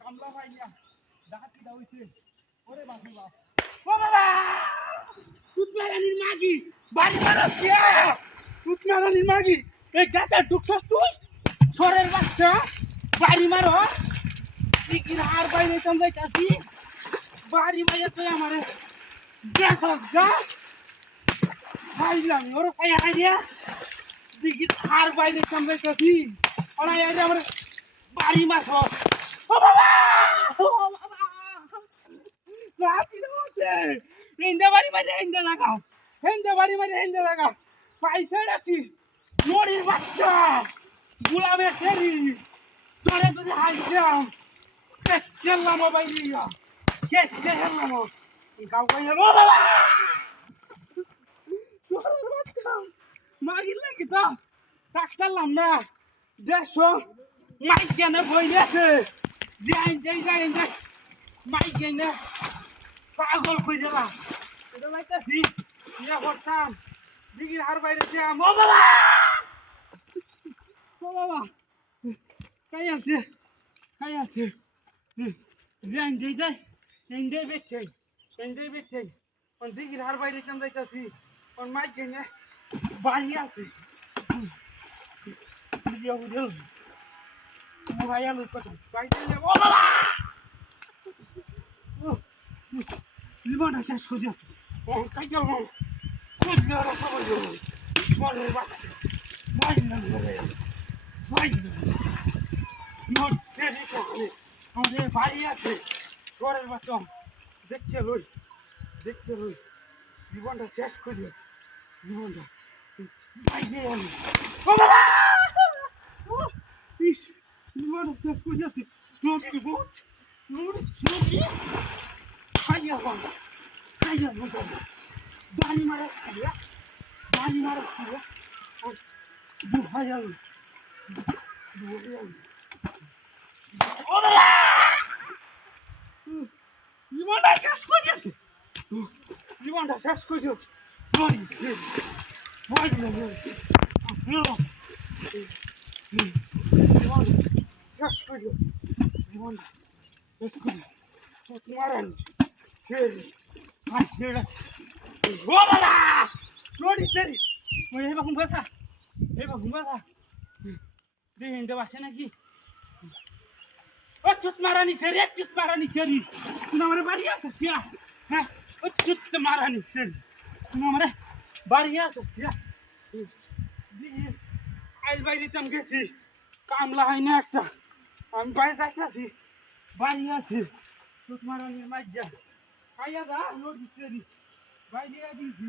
কামলা না ডাকাতি দা হইছে ওরে বাপু বাপ ও বাবা উৎমারানির মাগি বাড়ি মারো কে উৎমারানির মাগি এই গাটা ঢুকছস তুই সরের বাচ্চা বাড়ি মারো সিকির হার বাইরে কম যাইতাছি বাড়ি মাইয়া তুই আমারে গেছস গা খাইলাম ওর খাইয়া খাইয়া হিন্দে বাড়ি মারে হিন্দে লাগাও হিন্দে বাড়ি মারে হিন্দে লাগাও পয়সা রাখি মরির বাচ্চা গুলামের ছেড়ি তোরে যদি হাইছিলাম কেচ্ছেলাম মোবাইল দিয়া কেচ্ছেলাম গাও কইয়া ও বাবা তোরের বাচ্চা মাগির লাগি না দেড়শো মাইক বই গেছে যাই যাই যাই যাই মাইক কেন পাগল কই দিলা এটা লাইতাছি ইয়া করতাম দিঘির হার বাইরে যাম ও বাবা ও বাবা কাই আছে কাই আছে যাই যাই যাই এন্ডে বেচে এন্ডে বেচে কোন দিঘির হার বাইরে কেন যাইতাছি কোন মাইক কেন বাড়ি আছে বুঝিয়া বুঝিয়া জীবনটা শেষ করে যাচ্ছে কাই গেল খুঁজলে সবাই বলে শেষই করে আমাদের বাড়ি আছে ঘরের বাচ্চা দেখতে লই দেখতে লই জীবনটা শেষ করে জীবনটা বাইরে আলু ও বাবা ইস জীবনটা শেষ করে যাচ্ছে বহুত নোটি নোটি খাইয়া বাবা খাইয়া বাবা বানি মারা খাইয়া বানি মারা খাইয়া ও বাবা জীবনটা শেষ করে যাচ্ছে জীবনটা শেষ করে যাচ্ছে বাড়ি বাড়ি না জীবন শেষ করে যাচ্ছে জীবনটা শেষ করে মারান সেরি আসেরা ও বাবা চড়ি সেরি ওই হেবা ঘুম বাসা হেবা ঘুম বাসা রে হিন্দে বাসে নাকি ও চুত মারানি সেরি চুত মারানি সেরি তুমি আমার বাড়ি আসো কিয়া হ্যাঁ ও চুত মারানি সেরি তুমি আমার বাড়ি আসো কিয়া আইল বাইরে তাম গেছি কামলা হয় না একটা আমি বাইরে যাইতেছি বাড়ি আছি। তোমার মারানির মাইজা খাইয়া যা নোট বাইরে দিয়েছি।